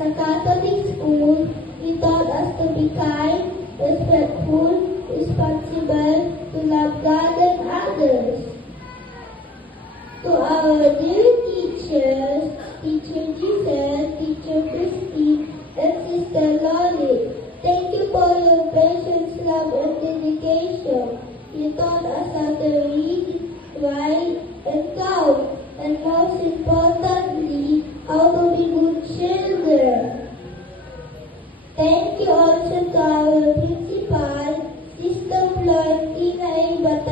as a Catholic school, He taught us to be kind, respectful, responsible, to love God and others. To our dear teachers, Teacher Giselle, Teacher Christy, and Sister Lolly, thank you for your patience, love, and dedication. You taught us how to read, write, and count, and most importantly, how to be good children. Thank you also to our principal, Sister Florentina A.